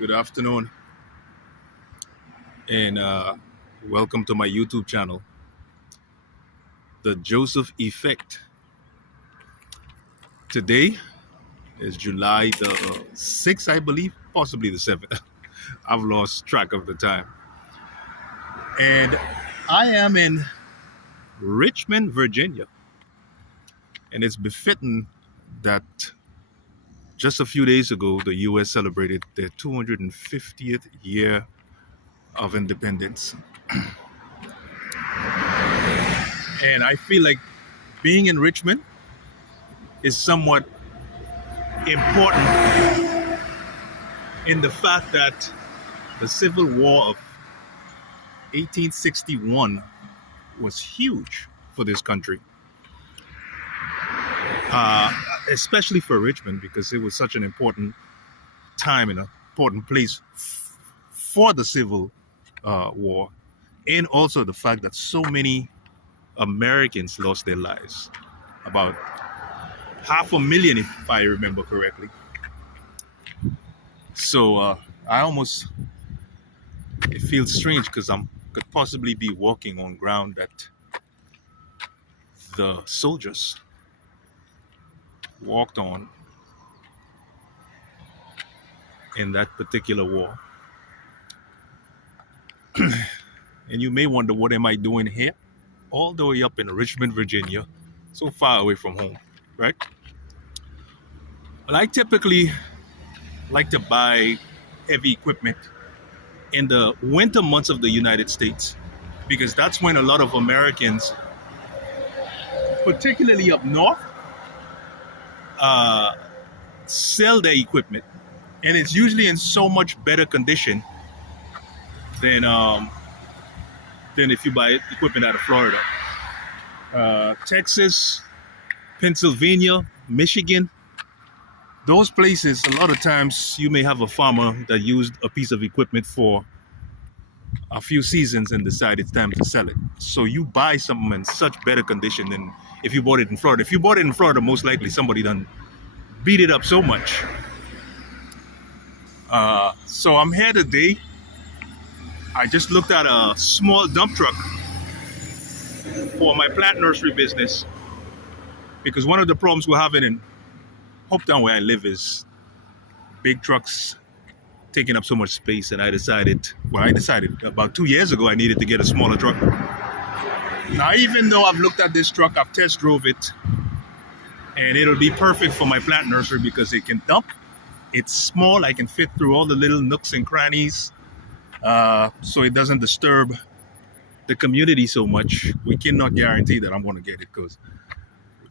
Good afternoon, and welcome to my YouTube channel, The Joseph Effect. Today is July the 6th, I believe, possibly the 7th. I've lost track of the time. And I am in Richmond, Virginia, and it's befitting that just a few days ago, the U.S. celebrated their 250th year of independence. And I feel like being in Richmond is somewhat important in the fact that the Civil War of 1861 was huge for this country, uh, especially for Richmond, because it was such an important time and an important place for the Civil War, and also the fact that so many Americans lost their lives, about 500,000, if I remember correctly. So it feels strange because I could possibly be walking on ground that the soldiers walked on in that particular war. And you may wonder, what am I doing here? All the way up in Richmond, Virginia, so far away from home, right? Well, I typically like to buy heavy equipment in the winter months of the United States, because that's when a lot of Americans, particularly up north, sell their equipment, and it's usually in so much better condition than if you buy equipment out of Florida, Texas, Pennsylvania, Michigan. Those places, a lot of times you may have a farmer that used a piece of equipment for a few seasons and decide it's time to sell it. So you buy something in such better condition than if you bought it in Florida. If you bought it in Florida, most likely somebody done beat it up so much. So I'm here today. I just looked at a small dump truck for my plant nursery business, because one of the problems we're having in Hopetown, where I live, is big trucks taking up so much space. And I decided about 2 years ago I needed to get a smaller truck. Now, even though I've looked at this truck, I've test drove it, and it'll be perfect for my plant nursery because it can dump. It's small. I can fit through all the little nooks and crannies, so it doesn't disturb the community so much. We cannot guarantee that I'm going to get it, because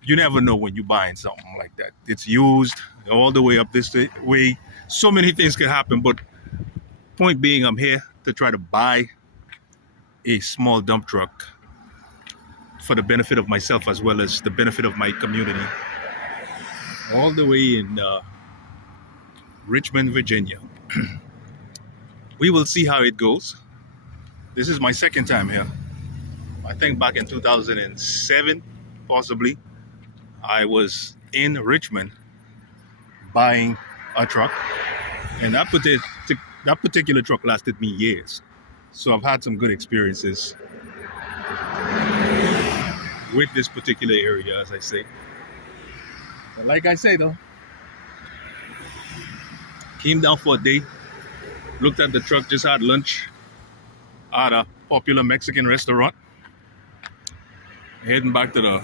you never know when you're buying something like that. It's used all the way up this way. So many things can happen. But point being, I'm here to try to buy a small dump truck for the benefit of myself as well as the benefit of my community, all the way in Richmond, Virginia. We will see how it goes. This is my second time here. I think back in 2007, possibly, I was in Richmond buying a truck, and that particular truck lasted me years. So I've had some good experiences with this particular area, as I say. But like I say, though, came down for a day, looked at the truck, just had lunch at a popular Mexican restaurant, heading back to the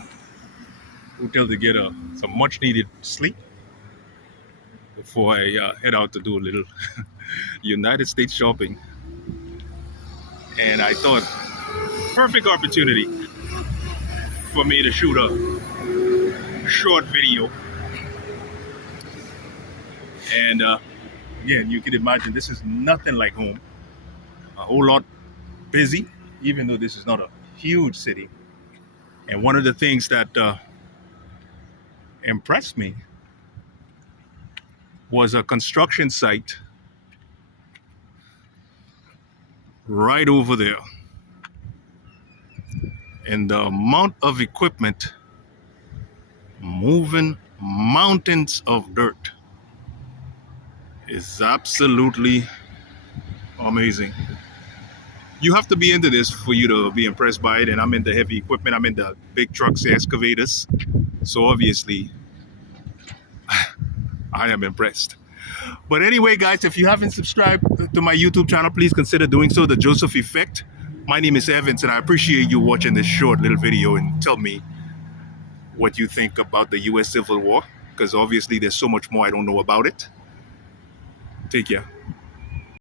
hotel to get some much needed sleep before I head out to do a little United States shopping. And I thought, perfect opportunity for me to shoot a short video. And again, you can imagine this is nothing like home. A whole lot busy, even though this is not a huge city. And one of the things that impressed me was a construction site right over there, and the amount of equipment moving mountains of dirt. is absolutely amazing. You have to be into this for you to be impressed by it. And I'm into heavy equipment. I'm into big trucks, excavators. So obviously, I am impressed. But anyway, guys, if you haven't subscribed to my YouTube channel, please consider doing so. The Joseph Effect. My name is Evans, and I appreciate you watching this short little video and tell me what you think about the U.S. Civil War, because obviously there's so much more I don't know about it. Take care.